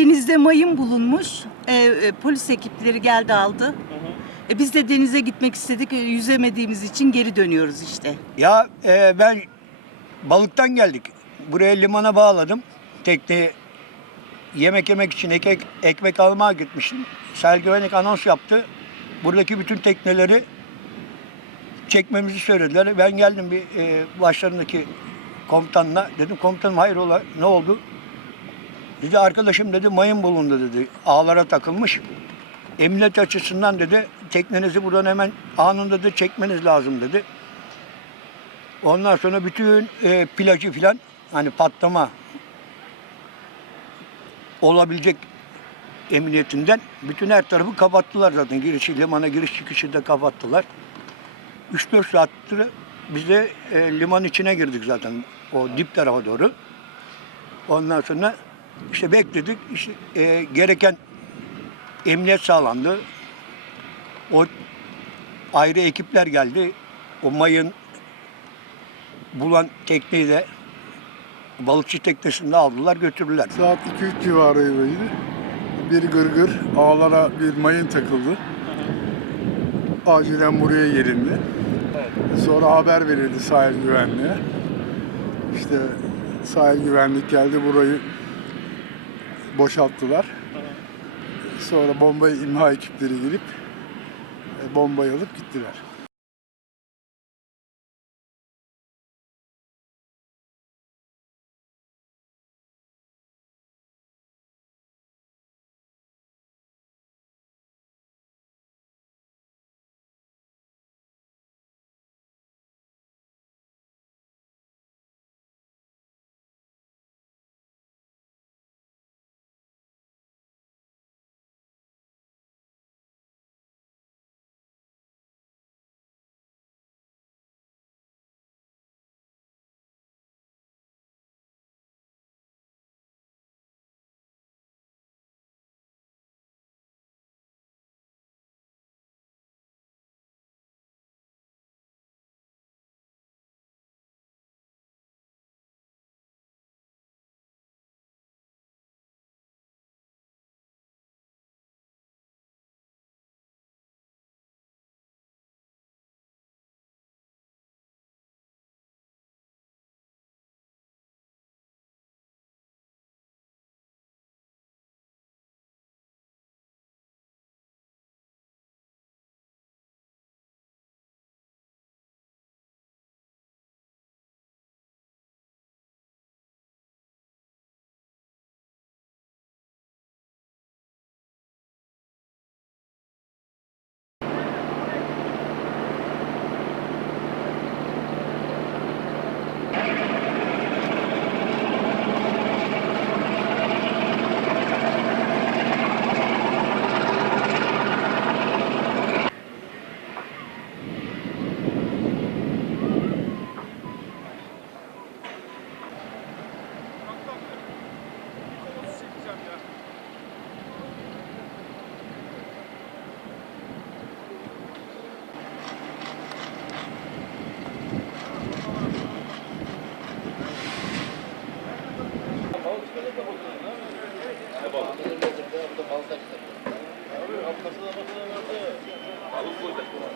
denizde mayın bulunmuş. E, e, polis ekipleri geldi aldı. E, biz de denize gitmek istedik. E, yüzemediğimiz için geri dönüyoruz işte. Ya e, ben balıktan geldik. Buraya limana bağladım. Tekneyi yemek yemek için ekmek, ekmek almaya gitmiştim. Sahil güvenlik anons yaptı. Buradaki bütün tekneleri çekmemizi söylediler. Ben geldim bir e, başlarındaki komutanla. Dedim komutanım hayır ola ne oldu? Dedi arkadaşım dedi mayın bulundu dedi. Ağlara takılmış. Emniyet açısından dedi teknenizi buradan hemen anında da çekmeniz lazım dedi. Ondan sonra bütün e, plajı filan hani patlama olabilecek emniyetinden bütün her tarafı kapattılar zaten. Girişi, limana giriş çıkışı da kapattılar. 3-4 saattir biz de e, liman içine girdik zaten o dip tarafa doğru. Ondan sonra işte bekledik. İşte, e, gereken emniyet sağlandı. O ayrı ekipler geldi. O mayın bulan tekneyi de balıkçı teknesinde aldılar götürdüler. Saat 2-3 civarıydı. Bir gırgır ağlara bir mayın takıldı. Acilen buraya gelindi. Sonra haber verildi sahil güvenliğe. İşte sahil güvenlik geldi burayı boşalttılar. Sonra bomba imha ekipleri gelip e, bombayı alıp gittiler.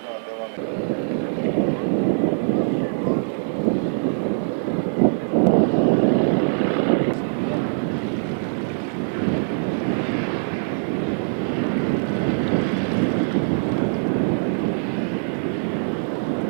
何?